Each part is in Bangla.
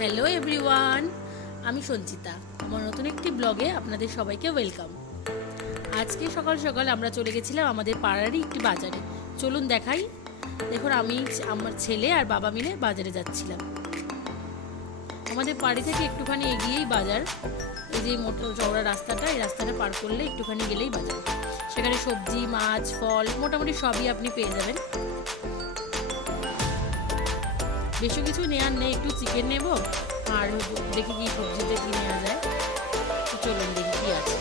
হ্যালো এভরিওয়ান, আমি সঞ্চিতা। আমার নতুন একটি ব্লগে আপনাদের সবাইকে ওয়েলকাম। আজকে সকাল সকাল আমরা চলে গেছিলাম আমাদের পাড়ারই একটি বাজারে। চলুন দেখাই। দেখুন, আমি আমার ছেলে আর বাবা মিলে বাজারে যাচ্ছিলাম। আমাদের বাড়ি থেকে একটুখানি এগিয়েই বাজার। এই যে মোটর চওড়া রাস্তাটা, এই রাস্তাটা পার করলে একটুখানি গেলেই বাজার। সেখানে সবজি, মাছ, ফল মোটামুটি সবই আপনি পেয়ে যাবেন। বেশি কিছু নেওয়ার নেই, একটু চিকেন নেব আর দেখি কি সবজিতে কি নেওয়া যায়। চলুন দেখি কি আছে।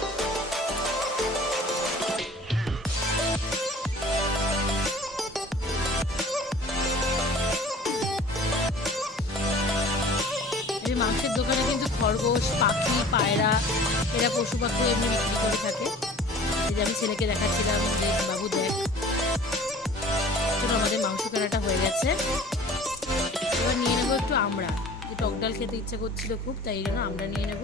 এই মাংসের দোকানে কিন্তু খরগোশ, পাখি, পায়রা, এরা পশু পাখি এমনি বিক্রি করে থাকে। এই যে আমি ছেলেকে দেখাচ্ছিলাম যে বাবু দেখ। আমাদের মাংস কেনাটা হয়ে গেছে। এবার নিয়ে নেবো একটু আমড়া, যে টক ডাল খেতে ইচ্ছে করছিল খুব, তাই জন্য আমড়া নিয়ে নেব।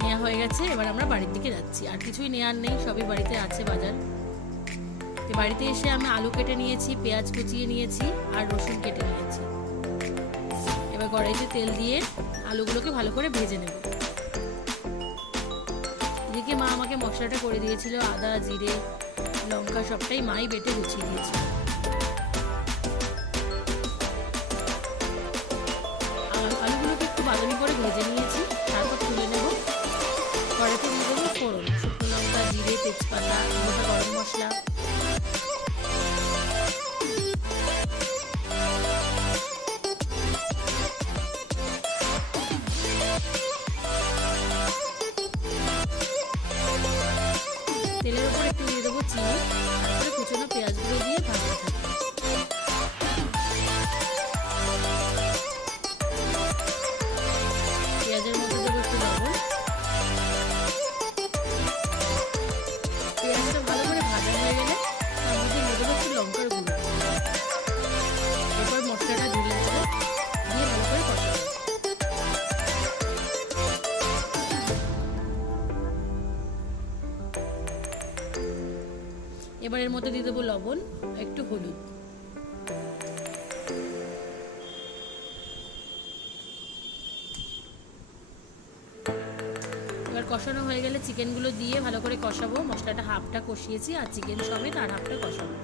নেওয়া হয়ে গেছে, এবার আমরা বাড়ির দিকে যাচ্ছি। আর কিছুই নেওয়ার নেই, সবই বাড়িতে আছে বাজার। বাড়িতে এসে আমি আলু কেটে নিয়েছি, পেঁয়াজ কুচিয়ে নিয়েছি আর রসুন কেটে নিয়েছি। এবার কড়াইতে তেল দিয়ে আলুগুলোকে ভালো করে ভেজে নেব। এদিকে মা আমাকে মশলাটা করে দিয়েছিল, আদা, জিরে, লঙ্কা সবটাই মাই বেটে গুছিয়ে দিয়েছিল। আলুগুলোকে একটু বাদামি করে ভেজে নিয়েছি, তারপর তুলে নেব। কড়াইতে দিয়ে দেবো ফোড়ন, শুকনো লঙ্কা, জিরে, তেজপাতা, গোটা গরম মশলা। তেলের উপর একটু দিয়ে দেবো চিনি, তারপরে কুচনো পেঁয়াজগুলো দিয়ে ভাজতে থাকবো। পেঁয়াজের মধ্যে দেবো একটু লবণ। পেঁয়াজটা ভালো করে ভাজা হয়ে গেলে তার মধ্যে দিয়ে দেবো একটু লঙ্কার গুঁড়ো। এরপর মশলাটা ঝুলিয়ে দেবো, দিয়ে ভালো করে কষাবো। এবার এর মধ্যে দিয়ে দেবো লবণ, একটু হলুদ। এবার কষানো হয়ে গেলে চিকেনগুলো দিয়ে ভালো করে কষাবো। মশলাটা হাফটা কষিয়েছি আর চিকেন সমেত আর হাফটা কষাবো।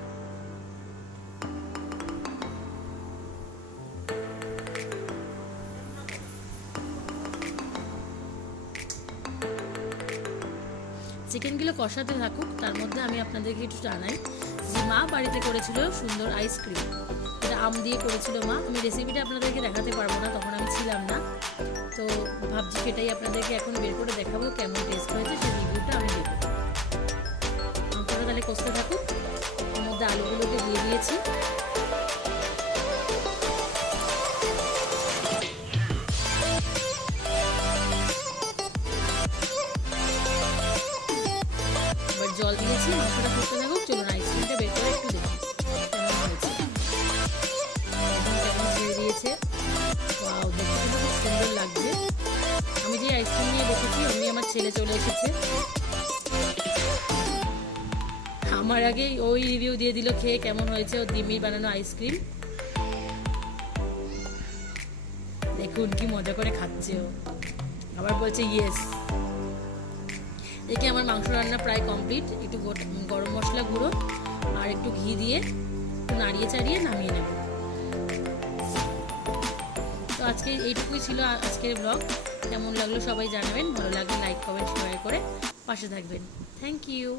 চিকেনগুলো কষাতে থাকুক, তার মধ্যে আমি আপনাদেরকে একটু জানাই যে মা বাড়িতে করেছিল সুন্দর আইসক্রিম। এটা আম দিয়ে করেছিল মা। আমি রেসিপিটা আপনাদেরকে দেখাতে পারবো না, তখন আমি ছিলাম না। তো ভাবছি সেটাই আপনাদেরকে এখন বের করে দেখাবো, কেমন টেস্ট হয়েছে সেই রিভিউটা আমি দেবো। মাংসটা তাহলে কষতে থাকুক। এর মধ্যে আলুগুলোকে দিয়ে দিয়েছি। জল দিয়েছি, মাংসটা ফুটতে থাকুক। চলুন আইসক্রিমটা বের করে একটু দেখি কেমন হয়েছে। কেমন ছেড়ে দিয়েছে, ওয়াও, দেখতে কিন্তু খুব সুন্দর লাগছে। আমি যে আইসক্রিম নিয়ে বসেছি অমনি আমার ছেলে চলে এসেছে। আমার আগেই ওই রিভিউ দিয়ে দিল খেয়ে কেমন হয়েছে ওর দিমির বানানো আইসক্রিম। দেখুন কি মজা করে খাচ্ছে ও, আবার বলছে ইয়েস। দেখে আমার মাংস রান্না প্রায় কমপ্লিট। একটু গরম মশলা গুঁড়ো আর একটু ঘি দিয়ে একটু নাড়িয়ে চাড়িয়ে নামিয়ে নেব। তো আজকে এইটুকুই ছিল আজকের ব্লগ। কেমন লাগলো সবাই জানাবেন। ভালো লাগলে লাইক, কমেন্ট, শেয়ার করে পাশে থাকবেন। Thank you.